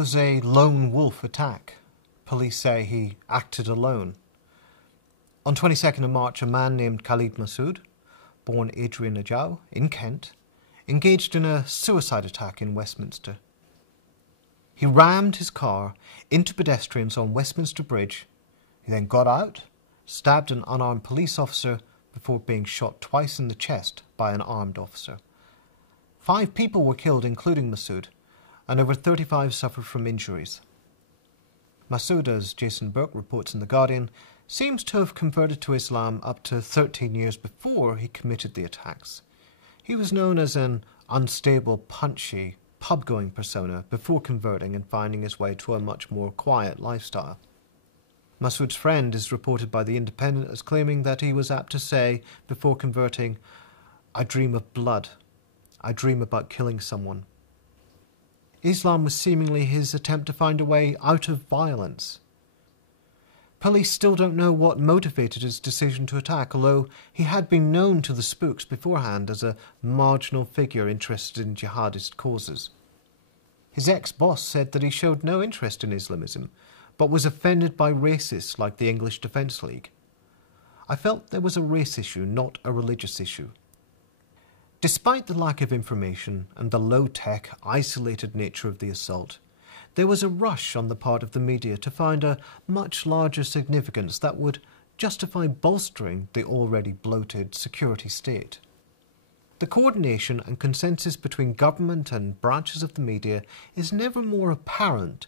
was a lone wolf attack. Police say he acted alone. On 22nd of March, a man named Khalid Massoud, born Adrian Ajao, in Kent, engaged in a suicide attack in Westminster. He rammed his car into pedestrians on Westminster Bridge. He then got out, stabbed an unarmed police officer before being shot twice in the chest by an armed officer. 5 people were killed, including Massoud, and over 35 suffered from injuries. Massoud, as Jason Burke reports in The Guardian, seems to have converted to Islam up to 13 years before he committed the attacks. He was known as an unstable, punchy, pub-going persona before converting and finding his way to a much more quiet lifestyle. Massoud's friend is reported by The Independent as claiming that he was apt to say, before converting, "I dream of blood. I dream about killing someone." Islam was seemingly his attempt to find a way out of violence. Police still don't know what motivated his decision to attack, although he had been known to the spooks beforehand as a marginal figure interested in jihadist causes. His ex-boss said that he showed no interest in Islamism, but was offended by racists like the English Defence League. "I felt there was a race issue, not a religious issue." Despite the lack of information and the low-tech, isolated nature of the assault, there was a rush on the part of the media to find a much larger significance that would justify bolstering the already bloated security state. The coordination and consensus between government and branches of the media is never more apparent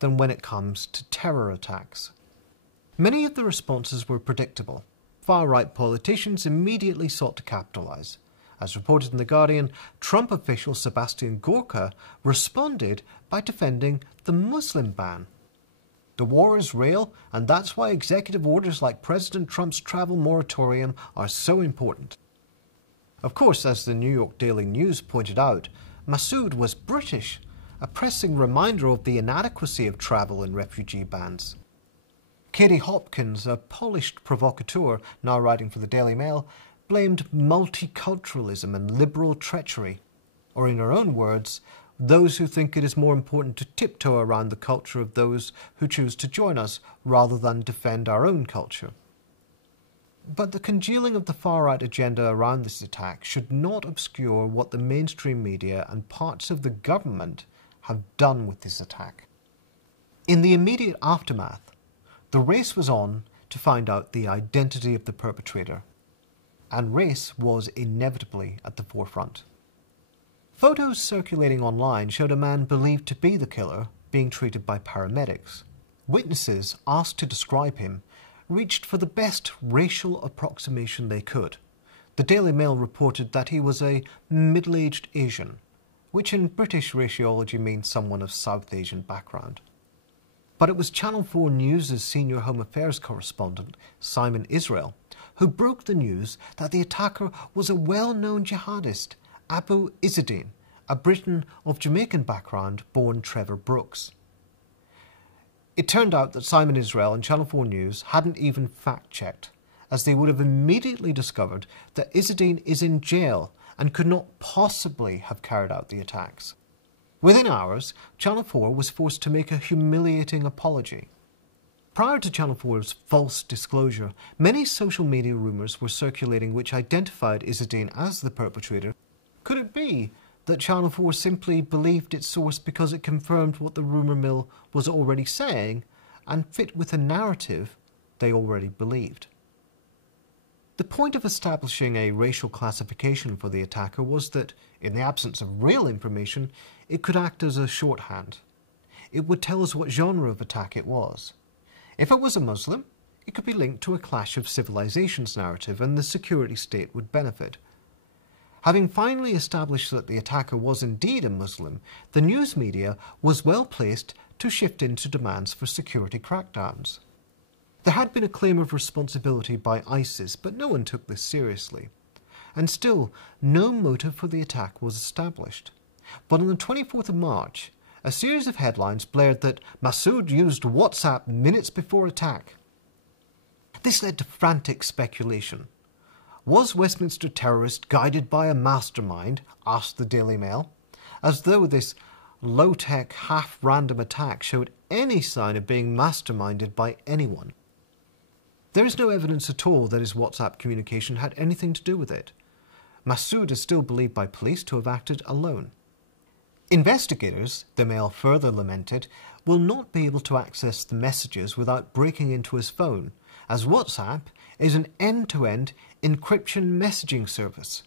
than when it comes to terror attacks. Many of the responses were predictable. Far-right politicians immediately sought to capitalise. As reported in The Guardian, Trump official Sebastian Gorka responded by defending the Muslim ban. "The war is real, and that's why executive orders like President Trump's travel moratorium are so important." Of course, as the New York Daily News pointed out, Massoud was British, a pressing reminder of the inadequacy of travel and refugee bans. Katie Hopkins, a polished provocateur now writing for the Daily Mail, blamed multiculturalism and liberal treachery, or in her own words, those who think it is more important to tiptoe around the culture of those who choose to join us rather than defend our own culture. But the congealing of the far-right agenda around this attack should not obscure what the mainstream media and parts of the government have done with this attack. In the immediate aftermath, the race was on to find out the identity of the perpetrator, and race was inevitably at the forefront. Photos circulating online showed a man believed to be the killer being treated by paramedics. Witnesses, asked to describe him, reached for the best racial approximation they could. The Daily Mail reported that he was a middle-aged Asian, which in British raciology means someone of South Asian background. But it was Channel 4 News' senior Home Affairs correspondent, Simon Israel, who broke the news that the attacker was a well-known jihadist, Abu Izzadeen, a Briton of Jamaican background born Trevor Brooks. It turned out that Simon Israel and Channel 4 News hadn't even fact-checked, as they would have immediately discovered that Izzadeen is in jail and could not possibly have carried out the attacks. Within hours, Channel 4 was forced to make a humiliating apology. Prior to Channel 4's false disclosure, many social media rumours were circulating which identified Izzadeen as the perpetrator. Could it be that Channel 4 simply believed its source because it confirmed what the rumour mill was already saying and fit with a narrative they already believed? The point of establishing a racial classification for the attacker was that, in the absence of real information, it could act as a shorthand. It would tell us what genre of attack it was. If it was a Muslim, it could be linked to a clash of civilizations narrative and the security state would benefit. Having finally established that the attacker was indeed a Muslim, the news media was well placed to shift into demands for security crackdowns. There had been a claim of responsibility by ISIS, but no one took this seriously. And still, no motive for the attack was established. But on the 24th of March, a series of headlines blared that Massoud used WhatsApp minutes before attack. This led to frantic speculation. Was Westminster terrorist guided by a mastermind? Asked the Daily Mail, as though this low-tech, half-random attack showed any sign of being masterminded by anyone. There is no evidence at all that his WhatsApp communication had anything to do with it. Masood is still believed by police to have acted alone. Investigators, the Mail further lamented, will not be able to access the messages without breaking into his phone, as WhatsApp is an end-to-end encryption messaging service.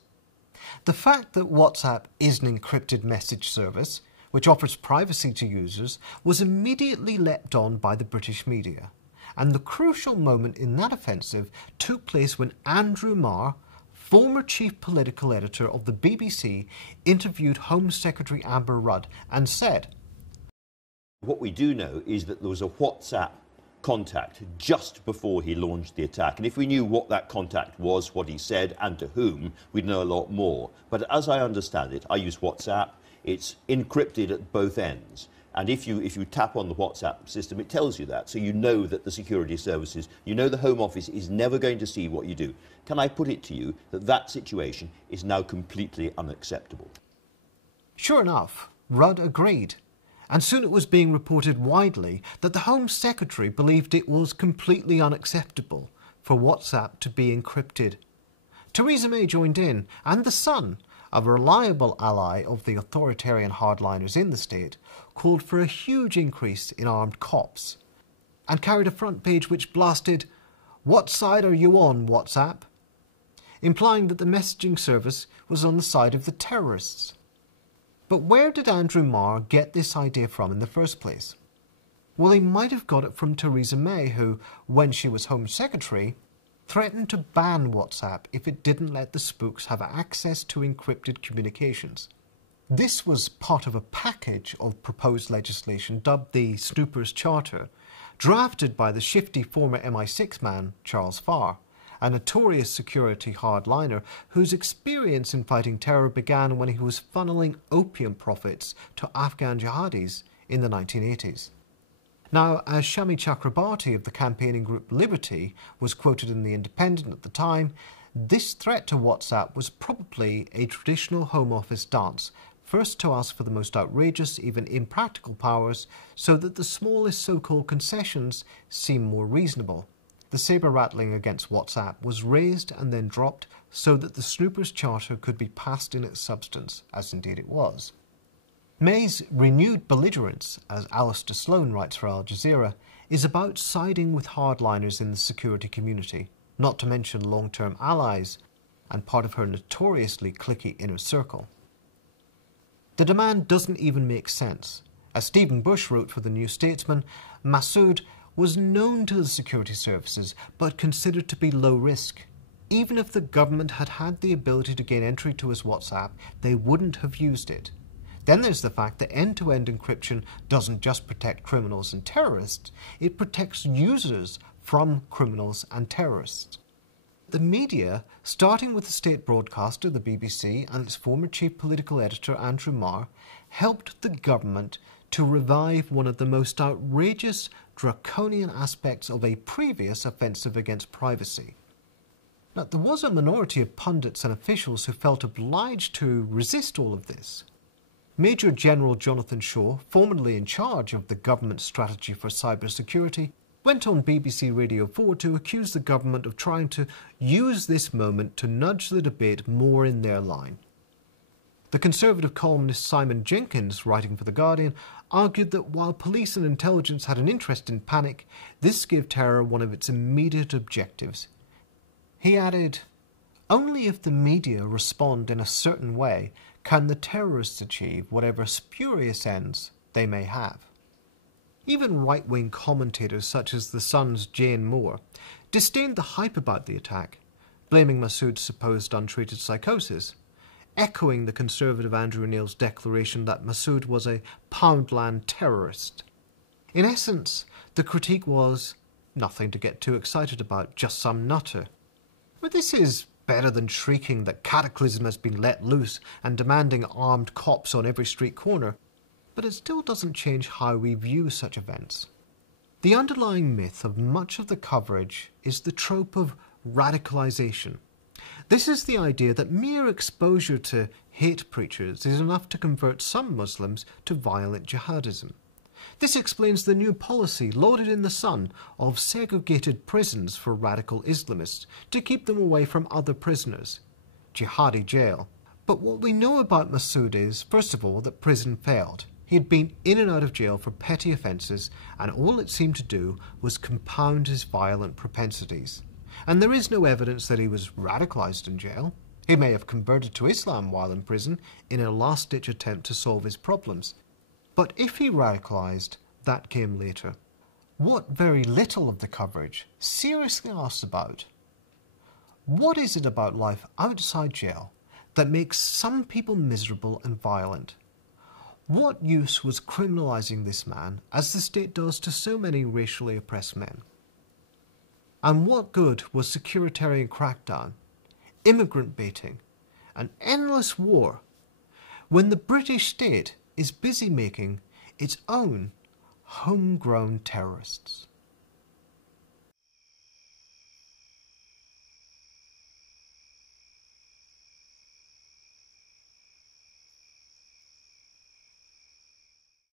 The fact that WhatsApp is an encrypted message service, which offers privacy to users, was immediately leapt on by the British media, and the crucial moment in that offensive took place when Andrew Marr, former chief political editor of the BBC, interviewed Home Secretary Amber Rudd and said, "What we do know is that there was a WhatsApp contact just before he launched the attack, and if we knew what that contact was, what he said and to whom, we'd know a lot more. But as I understand it, I use WhatsApp, it's encrypted at both ends, and if you tap on the WhatsApp system, it tells you that, so you know that the security services, you know the Home Office is never going to see what you do. Can I put it to you that that situation is now completely unacceptable?" Sure enough, Rudd agreed, and soon it was being reported widely that the Home Secretary believed it was completely unacceptable for WhatsApp to be encrypted. Theresa May joined in, and The Sun, a reliable ally of the authoritarian hardliners in the state, called for a huge increase in armed cops, and carried a front page which blasted, "What side are you on, WhatsApp?" implying that the messaging service was on the side of the terrorists. But where did Andrew Marr get this idea from in the first place? Well, he might have got it from Theresa May, who, when she was Home Secretary, threatened to ban WhatsApp if it didn't let the spooks have access to encrypted communications. This was part of a package of proposed legislation dubbed the Snoopers' Charter, drafted by the shifty former MI6 man Charles Farr, a notorious security hardliner whose experience in fighting terror began when he was funneling opium profits to Afghan jihadis in the 1980s. Now, as Shami Chakrabarti of the campaigning group Liberty was quoted in The Independent at the time, this threat to WhatsApp was probably a traditional Home Office dance, first to ask for the most outrageous, even impractical powers, so that the smallest so-called concessions seem more reasonable. The sabre-rattling against WhatsApp was raised and then dropped so that the Snoopers' Charter could be passed in its substance, as indeed it was. May's renewed belligerence, as Alistair Sloan writes for Al Jazeera, is about siding with hardliners in the security community, not to mention long-term allies, and part of her notoriously cliquey inner circle. The demand doesn't even make sense. As Stephen Bush wrote for the New Statesman, Masood was known to the security services but considered to be low risk. Even if the government had had the ability to gain entry to his WhatsApp, they wouldn't have used it. Then there's the fact that end-to-end encryption doesn't just protect criminals and terrorists, it protects users from criminals and terrorists. The media, starting with the state broadcaster, the BBC, and its former chief political editor, Andrew Marr, helped the government to revive one of the most outrageous, draconian aspects of a previous offensive against privacy. Now, there was a minority of pundits and officials who felt obliged to resist all of this. Major General Jonathan Shaw, formerly in charge of the government's strategy for cybersecurity, went on BBC Radio 4 to accuse the government of trying to use this moment to nudge the debate more in their line. The Conservative columnist Simon Jenkins, writing for The Guardian, argued that while police and intelligence had an interest in panic, this gave terror one of its immediate objectives. He added, "Only if the media respond in a certain way can the terrorists achieve whatever spurious ends they may have." Even right-wing commentators such as The Sun's Jane Moore disdained the hype about the attack, blaming Masood's supposed untreated psychosis, echoing the conservative Andrew Neil's declaration that Masood was a Poundland terrorist. In essence, the critique was nothing to get too excited about, just some nutter. But this is better than shrieking that cataclysm has been let loose and demanding armed cops on every street corner, but it still doesn't change how we view such events. The underlying myth of much of the coverage is the trope of radicalization. This is the idea that mere exposure to hate preachers is enough to convert some Muslims to violent jihadism. This explains the new policy loaded in the sun of segregated prisons for radical Islamists to keep them away from other prisoners. Jihadi jail. But what we know about Masood is, first of all, that prison failed. He had been in and out of jail for petty offences, and all it seemed to do was compound his violent propensities. And there is no evidence that he was radicalised in jail. He may have converted to Islam while in prison in a last-ditch attempt to solve his problems. But if he radicalised, that came later. What very little of the coverage seriously asks about: what is it about life outside jail that makes some people miserable and violent? What use was criminalising this man, as the state does to so many racially oppressed men? And what good was securitarian crackdown, immigrant baiting, an endless war, when the British state is busy making its own homegrown terrorists?